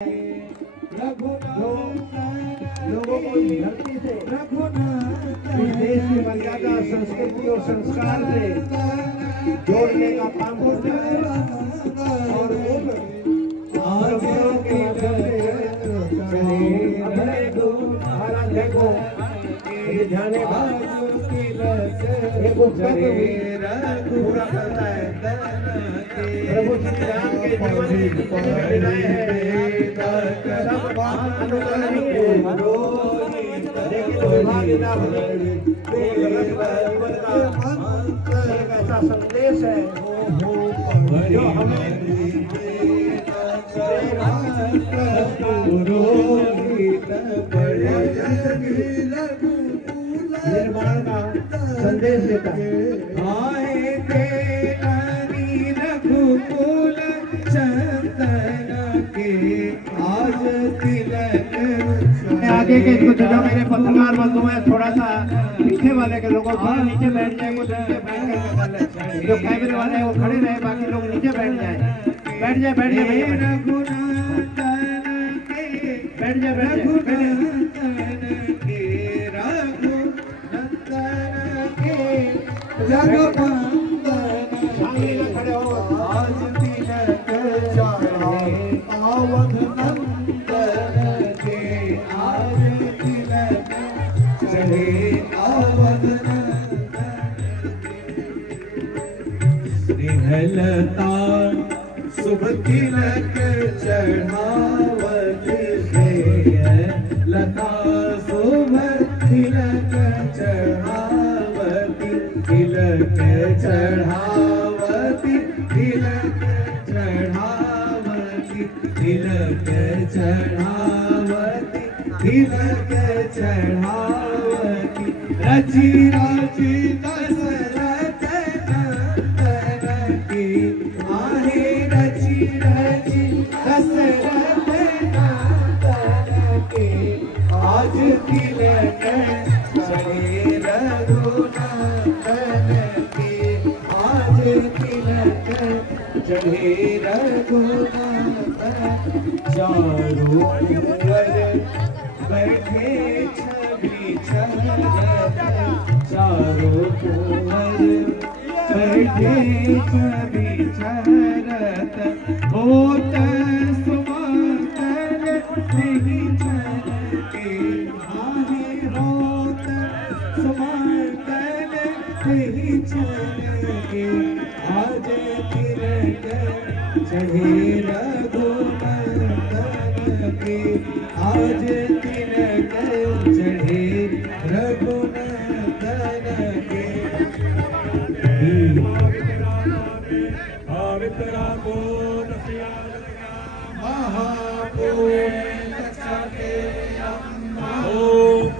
लोगों को धरती से इस देश की मर्यादा, संस्कृति और संस्कार से जोड़ने का काम करते हैं और जाने का एक पूरा करता है। प्रभु श्री राम के ऐसा संदेश है जो हमें निर्माण का संदेश देता है। आगे के कुछ जो मेरे पत्रकार बंधु हैं, थोड़ा सा पीछे वाले के लोगों को नीचे बैठ जाए, कुछ नीचे बैठ कर जो कैमरे वाले हैं वो खड़े रहे, बाकी लोग नीचे बैठ जाए भैया, बैठ जाए बैठ जाए खड़े हो। स्नेहलता शुभ तिलक चढ़ावत है, लता शुभ तिलक चढ़ावती, तिलक चढ़ावती, तिलक चढ़ावती, तिलक चढ़ावती, तिलक चढ़ावती, रची राची दशरथ नंदन की, आहे रची रची दशरथ नंदन की, आज तिलक चढ़े रघुनंदन की, आज तिलक चढ़े रघुनंदन। चारों कुंवर बैठे छवि छरत, चारों कुंवर बैठे छवि छरत, होत सुमंगल नहीं छरके, आहे होत सुमंगल नहीं छरके, आज तिलक चढ़े रघुनंदन के, आज तिलक चढ़े रघुनंदन के।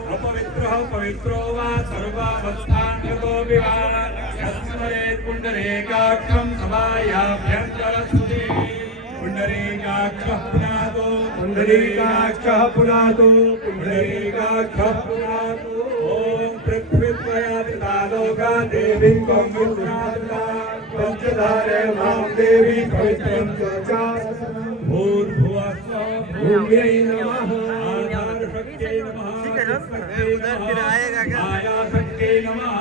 अपवित्रः पवित्रो वा सर्वावस्थान्यतो विवाद, यस्मरेत् पुण्डरीकाक्षं सभायाभ्यन्तरस्तुति, पुण्डरीकाक्षः पुनातो, पुण्डरीकाक्षः पुनातो, पुण्डरीकाक्षः पुनातो। ॐ पृथ्वीत्वया पिता लोका देवीं त्वं विष्णुनाथा, पंचधारे मां देवी पवित्रं त्वचा, भूर्भुवः स्वः भूम्यै नमः, आधारशक्त्यै नमः, मायाशक्त्यै नमः,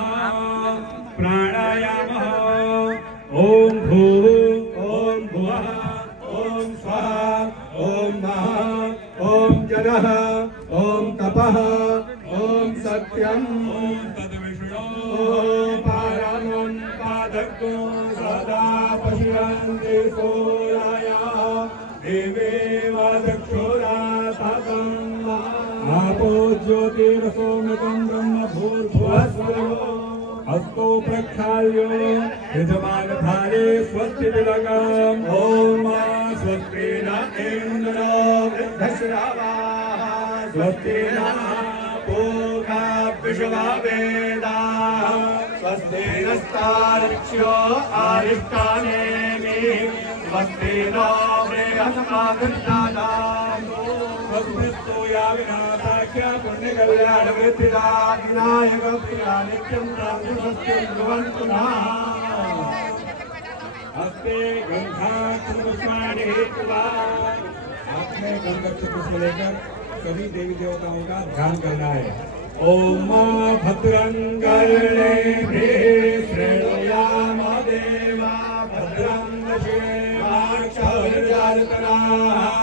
प्राणायामः। ॐ भूः ॐ भुवः ॐ स्वः ॐ महः ॐ जनः ॐ तपः ॐ सत्यं ॐ तद्विष्णु पारायणं पादको सदा पश्यन्ति सोराया देवे वादक्षोरातातं आपो ज्योतिरसोमृतं ब्रह्म भूर्भुवस्वः हस्तो प्रक्षाल्यो यजमानभारे स्वस्ति तिलकम्। ॐ स्वस्ति न इन्द्रो वृद्धश्रवाः, स्वस्ति नः पूषा विश्ववेदाः, स्वस्ति नस्तार्क्ष्यो आरिष्टानेमि, स्वस्ति नो बृहस्पतिर्दधातु, स्वस्तिस्तु या विनाशाख्य पुण्यकल्याणवृत्तिदा विनायकप्रिया नित्यं प्राप्तुं भवन्तु नः। हस्ते गन्धाक्षपुष्पाणि हेत्वा हाथ में गंधक पुष्प लेकर सभी देवी देवताओं का ध्यान करना है। ओम भद्रं कर्णेभिः शृणुयाम देवा भद्रं पश्येमाक्षभिर्जालतराः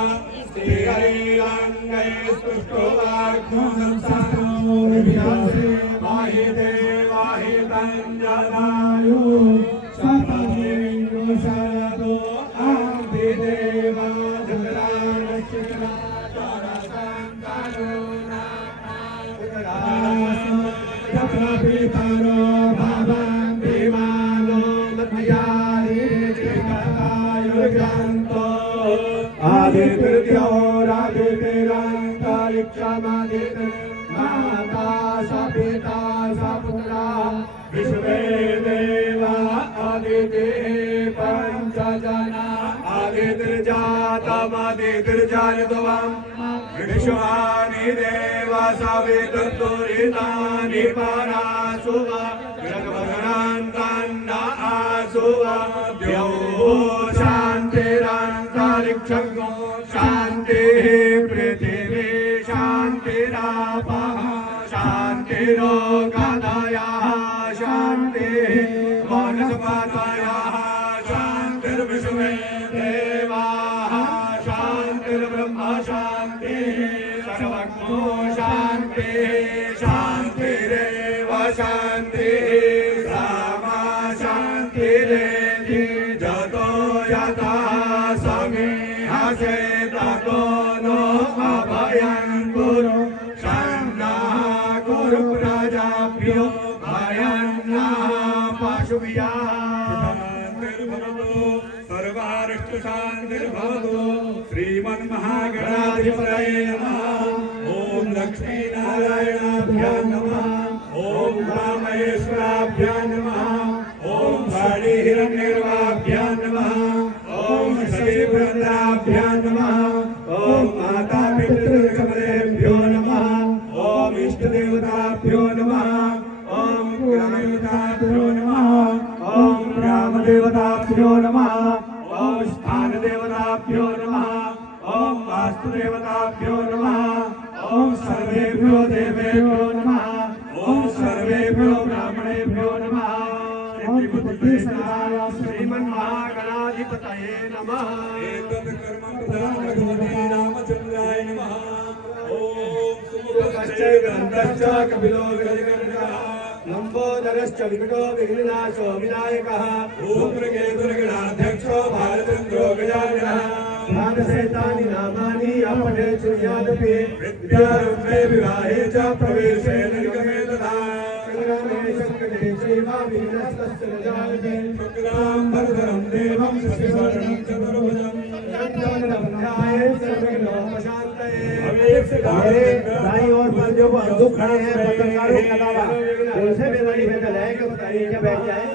स्थिरैरङ्गैः स्तुष्टुवाग्मुसंसारोऽभियासे माहि देवाहि तञ्जनायु सपदेव शरदो आदिदेवा धृतराष्ट्रचित्रा पितारो भवन् विमानो मध्यायुर्गन्तो आदित्यो रादितिरन्तरिक्षमादिति माता स पिता स पुत्रा विश्वे देवा आदितिः पञ्चजना आदितिर्जातमदितिर्जायतवाम् विश्वानि देवा सवितुर्तुरितानि परासुवा जगवदनान्तान्न आसुवा द्यौः शान्तिरन्तरिक्षं शान्तिः पृथिवी शान्तिरापः शान्तिरोगादयः शान्तिः वनस्पतयः शान्तिर्विश्वे देवाः शान्तिर्ब्रह्म शान्तिः सर्वज्ञो शान्तिः शान्तिरेव शान्तिः सामा शान्तिरेति जतो यथा समीहसे ततो नो अभयं कुरु शन्नः कुरु प्रजाभ्यो भयं नः पशुभ्यः शान्तिर्भवतु श्रीमन्महागणाधिपतये नमः। ओम लक्ष्मीनारायणाभ्यां नमः। ओम रामेश्वराभ्यां नमः। ओम हरिहिरण्यगर्भाभ्यां नमः। ओम श्रीवृन्दाभ्यां नमः। ओम माता पितृकमलेभ्यो नमः। ओम इष्टदेवताभ्यो नमः। ओम ग्रामदेवताभ्यो नमः। ओम ग्रामदेवताभ्यो नमः। ओम स्थान देवताभ्यो नमः। ओम वास्तु देवताभ्यो नमः। ओम सर्वेभ्यो देवेभ्यो नमः। ओम सर्वेभ्यो ब्राह्मणेभ्यो नमः। श्रीमन्महागणाधिपतये नमः। एतत् कर्म भगवते रामचन्द्राय नमः। ओम सुमुखश्च ग्रन्थश्च कपिलो गजकर्णकः लंबोदरश्च विकटो विघ्ननाशो विनायकः धूम्रकेतुर्गणाध्यक्षो भालचन्द्रो गजाननः द्वादशैतानि नामानि अपठे शृणुयादपि विद्यारम्भे विवाहे च प्रवेशे निर्गमे तथा संग्रामे संकटे चैव विघ्नस्तस्य न जायते शुक्लाम्बरधरं देवं शशिवर्णं चतुर्भुजं चन्द्रमण्डलाय सर्वविघ्नोपशान्तये। दाईं ओर पर जो बंदूक खड़े हैं पत्रकारों के अलावा उनसे भी बड़ी बेदल है कि बताइए जब बैठ जाए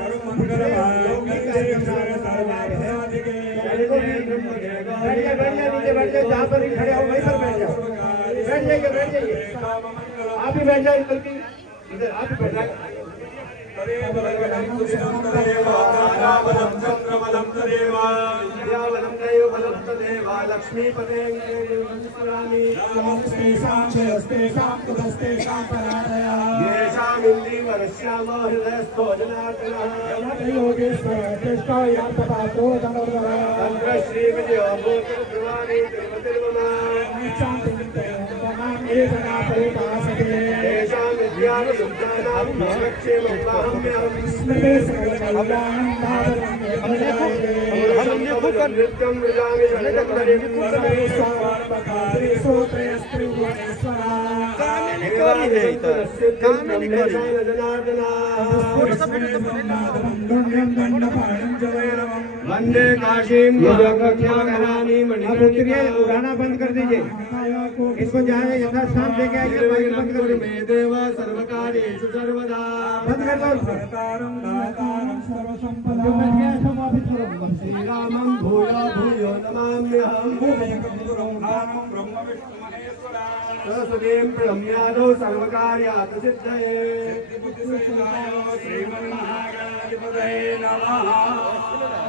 बैठिए नीचे बैठ जाए जहाँ पर भी खड़े हो वहीं पर बैठ जाओ बैठ जाइए आप भी बैठ जाइए इधर आप भी बैठ जाइए लक्ष्मीपते येषामिन्दीवरस्यामो हृदयस्थो जनार्दनः श्रीविजयो भूतभुवानी येषां विद्यावसुद्धानां महालक्ष्मीमहम्यहम् नृत्यं वृजामि वंदे काशीं उड़ाना बंद कर दीजिए इसको जाए यथास्थान लेके आइए बंद कर दीजिए देवा सर्वकार्येषु सर्वदा बंद कर दो श्री रामं भूयो भूयो नमाम्यहम् सरस्वतीं ब्रह्म्यादौ सर्वकार्यात् सिद्धये श्रीमन्महागणाधिपतये नमः।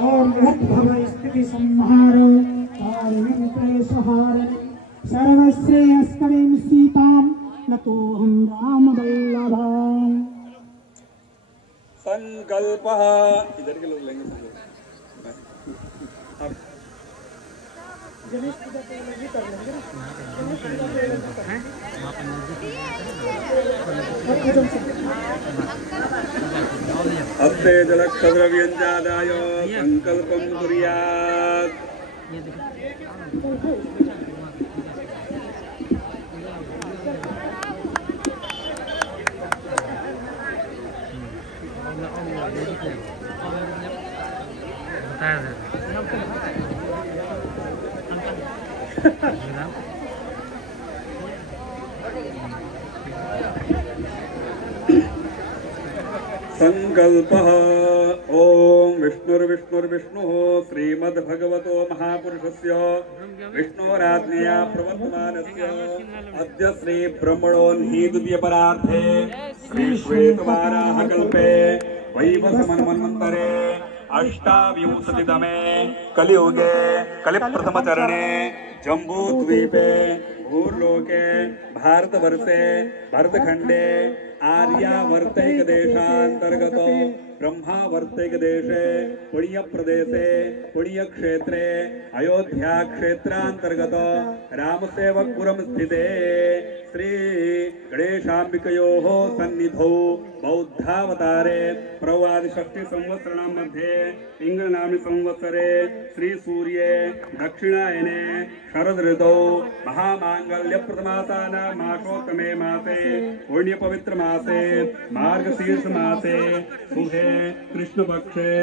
ओम उद्भव स्थिति संहारो हारिणीं क्लेशहारिणीं सर्वश्रेयस्करीं सीतां नतोऽहं रामवल्लभाम्। संकल्पः इधर के लोग लेंगे संकल्प। हस्ते जलक्षद्रव्यञ्चादाय संकल्पं कुर्यात्। संकल्पः ओम विष्णुर्विष्णुर्विष्णुः श्रीमद्भगवतो महापुरुषस्य विष्णोराज्ञया प्रवर्तमानस्य अद्य श्री ब्रह्मणोन्हि द्वितीयपरार्थे श्री श्वेतवाराहकल्पे वैवस्वन्मन्वन्तरे अष्टाविंशतितमे कलियुगे कलिप्रथमचरणे जम्बूद्वीपे भूर्लोके भारतवर्षे भरतखण्डे आर्यावर्तैक देशांतर्गतो ब्रह्मावर्तैक देशे पुण्य प्रदेशे पुण्य क्षेत्रे अयोध्या क्षेत्रांतर्गतो रामसेवकपुरम स्थिते श्री गणेशांबिकयोः सन्निधौ बौद्धावतारे प्रवादिषष्टि संवत्सराणां मध्ये इंग्लनाम्नि संवत्सरे श्री सूर्ये दक्षिणायने शरद ऋतौ महामांगल्यप्रदमासानां मासोत्तमे मासे पुण्य पवित्र मासे मार्गशीर्ष मासे शुभे कृष्णपक्षे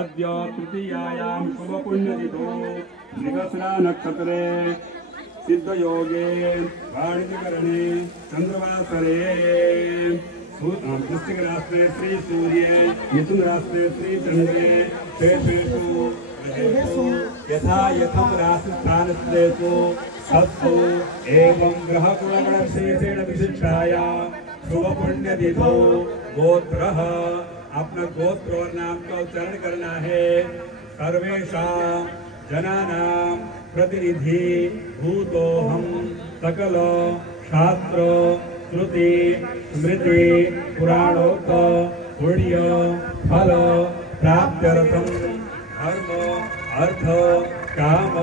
अद्य तृतीयायां शुभ पुण्यतिथौ मृगशिरा नक्षत्रे सिद्धयोगे वाणिज्यकरणे चंद्रवासरे वृश्चिक राष्ट्रे श्री सूर्ये मिथुन राष्ट्रे श्री चंद्रे शेषेषु यथा यथम राशिस्थानस्तेषु सत्सु एवं ग्रहगुणगणविशेषेण विशिष्टाया शुभ पुण्यतिथौ गोत्रः अपना गोत्र और नाम का उच्चारण करना है। सर्वेषां जनानां प्रतिनिधि भूतोऽहं सकल शास्त्र श्रुति स्मृति पुराणोक्त पुण्य फल प्राप्त्यर्थं धर्म अर्थ काम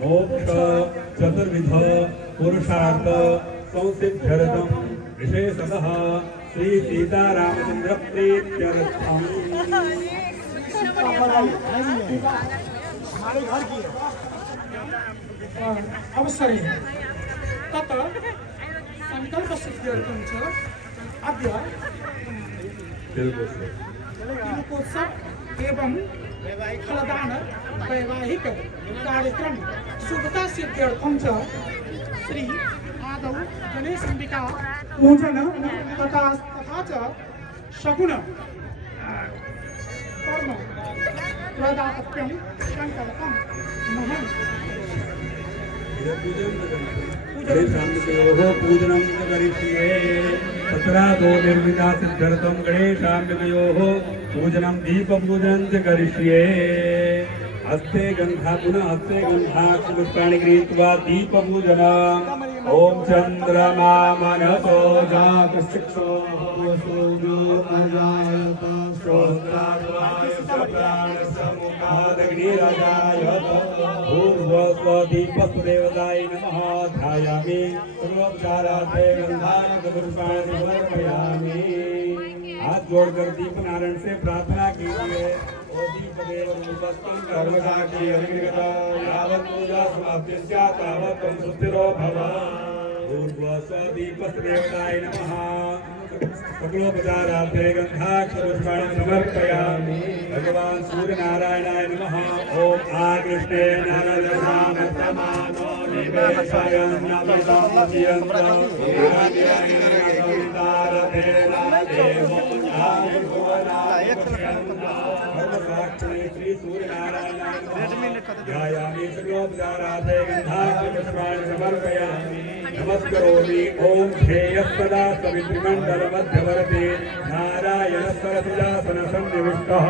मोक्ष चतुर्विध पुरुषार्थ संसिद्ध्यर्थं विशेषतः श्री सीतारामचंद्र प्रीत्यर्थम। हमारे घर की अवसरे तत् संकल्प सिद्ध्यर्थं च अद्य तिलकोत्सव एवं फलदान वैवाहिक कार्यक्रम शुभता सिद्ध्यर्थं च श्री आदौ गणेशांबिका पूजन तथा च शगुन कर्म प्रदातव्यं संकल्पं महं पूजनं करिष्ये। तत्रादो निर्मिता सिद्ध्यर्थं गणेशांबिकयोः पूजनं दीपपूजनं च करिष्ये। हस्ते गंधा पुनः हस्ते गंधाक्षपुष्पाणि गृहीत्वा दीपपूजनम्। ओम चंद्रमा मनसो जातश्चक्षो सूर्यो अजायत श्रोत्राग्निराजायत पूर्वस्वदीपस्वदेवताय नमः। ध्यायामि सर्वोपचारार्थे गंधाक्षपुष्पाणि समर्पयामि। हाथ जोड़कर दीप नारायण से प्रार्थना कीजिए। यावत् पूजा समाप्ति स्यात् तावत् त्वं सुस्थिरो भव। पूर्वस्वदीपस्वदेवताय नमः। सकलोपचारार्थे गन्धाक्षपुष्पाणि समर्पयामि। भगवान् सूर्यनारायणाय नमः। ओम आकृष्णे नारदनामस्तमानो निवेशयन् नमः श्री सूर्यनारायणाय नमः। ध्यायामि सकलोपचारार्थे गन्धाक्षपुष्पाणि समर्पयामि। नमस्करोमि ओम श्रेयस्सदा सवितृमण्डलमध्यवर्ती नारायणस्वरतुलासन सन्निविष्टः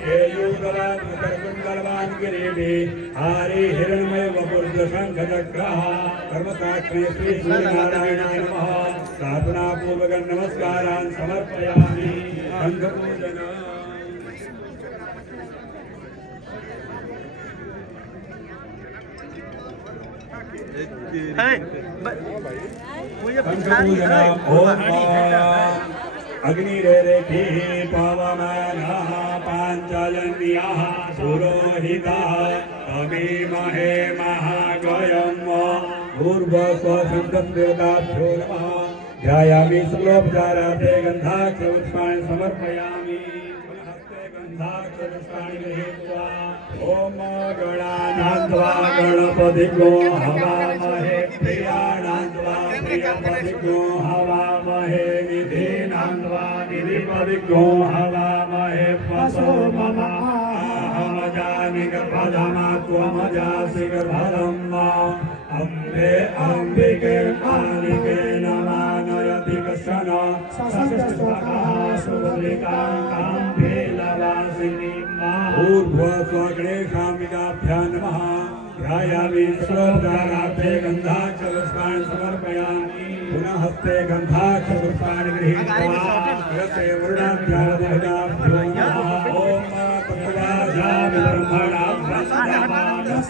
केयूरवान् मकरकुण्डलवान् किरीटी हारी हिरण्मय वपुर्दशङ्खचक्रः कर्मसाक्षी श्री सूर्यनारायणाय नमः प्रार्थनापूर्वकं नमस्कारान् समर्पयामि शङ्खपूजन अग्निरेखी पवमानः पाञ्चजन्यः पुरोहितः अमीमहे महागयम् ऊर्ध्वस्वसंसद्देवताभ्यो नमः ध्यायामि शुक्लोपचारार्थे गन्धाक्षपुष्पाणि समर्पयामि हस्ते गन्धाक्षपुष्पाणि गृहीत्वा ओम गणानान्त्वा गणपतिगो हवामहे प्रियाणान्त्वा प्रियपतिगो हवामहे निधीनान्त्वा निधिपतिगो हवामहे पशो मम अहमजामि गर्भधामा त्वमजासि गर्भधम् अम्बे अम्बिके कालिके नमानयति कश्चन सशस्त्रः सुभद्रिकां भेलवासिनीं ऊर्ध्वस्वगणेशाम्बिकाभ्यां नमः ध्यायामि शुक्लोपचारार्थे गन्धाक्षपुष्पाणि समर्पयामि पुनः हस्ते गन्धाक्षपुष्पाणि गृहीत्वा करते वरुणाभ्याभ्यो नमः ॐ तत्त्वजामि ब्रह्मणा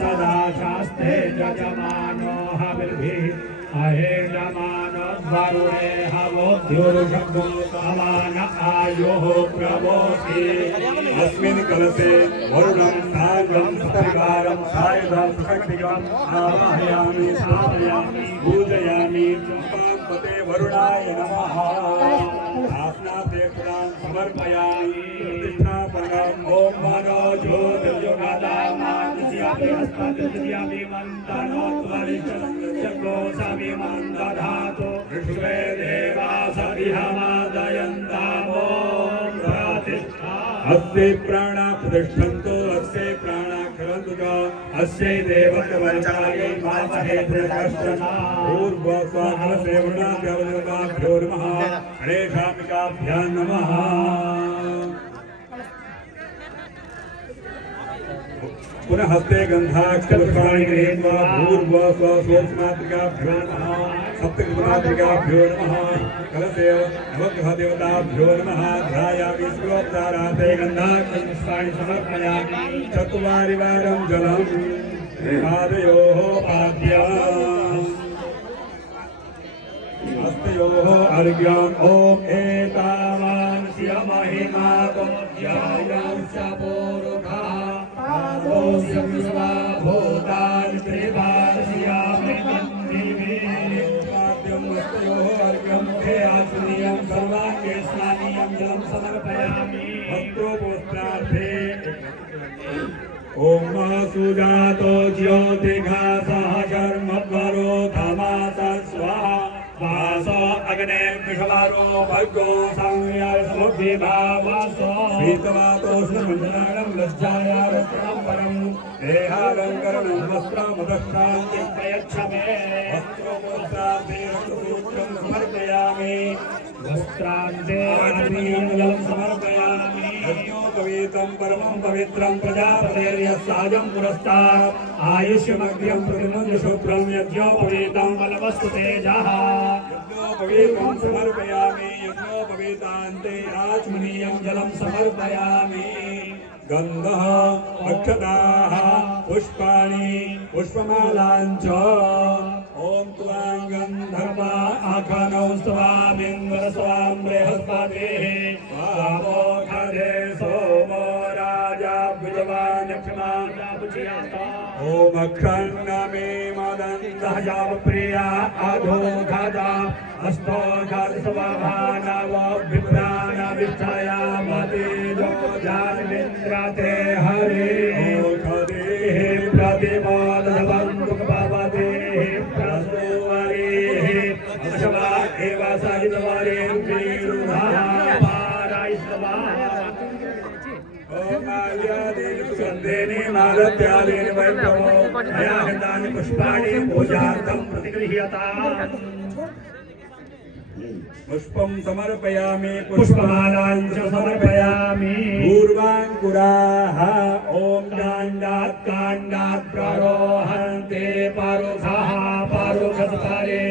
सदा शास्ते यजमानो हविर्भिः अहेर्यमानो वरुणे हवोद्युर्शब्दो समान आयोः प्रवोति अस्मिन् कलशे वरुणं सार्गं सत्रिकारं सायुधं शक्तिकम् आवाहयामि स्थापयामि पूजयामि चम्पापते वरुणाय नमः आसनादेवतां समर्पयामि प्रतिष्ठापनम् ॐ मनो ज्योतिर्युगादामादिस्यापि हस्तादिस्यापि मन्तनोत्वरिष्ठो दधातु विश्वे देवासविहमादयन्तामो प्रतिष्ठा अस्यै प्राणा प्रतिष्ठन्तु अस्यै प्राणा खरन्तु च अस्यै देवत्ववंशायै मामहे प्रदर्शना पूर्वस्वाकलसेवनाभ्यो नमः गणेशाम्बिकाभ्यां नमः पुनः हस्ते गन्धाक्षपुष्पाणि गृहीत्वा भूर्भुवस्वस्वमातृकाभ्यो नमः सप्तमातृकाभ्यो नमः कलशे नवग्रहदेवताभ्यो नमः ध्यायामि शुक्लोपचारार्थे गन्धाक्षपुष्पाणि समर्पयामि चत्वारिवारं जलम् पादयोः पाद्याम् हस्तयोः अर्घ्यम् ॐ एतावान् शिवमहिमा ध्यायां च पूर्वः भूतानि त्रिवार्षियामि आचरणीयं सर्वाङ्गे स्नानीयं जलं समर्पयामि भक्तोपस्त्रार्थे ॐ सुजातो ज्योतिघासः कर्मवरो धमासा स्वाहा वासो अग्ने विषवारो भगो संयसमुद्भिभावासो शीतवातोष्णमण्डलानं लज्जाया रत्नं परं देहालङ्करणं वस्त्रमदश्रान्तिं प्रयच्छ मे वस्त्रोपस्त्रार्थे रक्तसूत्रं समर्पयामि वस्त्रान्ते आत्मीयं समर्पयामि यज्ञोपवीतं परमं पवित्रं प्रजापतेर्यस्सायं पुरस्तात् आयुष्यमग्र्यं प्रतिमुञ्च शुभ्रं यज्ञोपवीतं बलवस्तु तेजः यज्ञोपवीतं समर्पयामि यज्ञोपवीतान्ते आचमनीयं जलं समर्पयामि गन्धः अक्षताः पुष्पाणि पुष्पमालाञ्च ॐ त्वां गन्धर्वा आखानौ स्वामिन्द्र स्वां बृहस्पतिः स्वामोखदे सोमो राजा विजवान् ॐ अक्षन्नमे मदन्तः यावप्रिया अधोघदा अस्तो घातस्वभानव विभ्राणविष्ठयामते जो जान्विन्द्रते हरे ओखदेः प्रतिमोदभवन्तुकभवतेः प्रसुवरेः अशवा एव सहितवरें वीरुधाः पारायिष्टवाः ओम आर्यादेव सुगन्धे तेने मालत्यालेन वैभवो मया हितानि पुष्पाणि पूजार्थं प्रतिगृह्यताम् पुष्पं समर्पयामि पुष्पमालां च समर्पयामि पूर्वाङ्कुराः ॐ काण्डात् प्रारोहन्ते पारुखाः पारुखस्तारे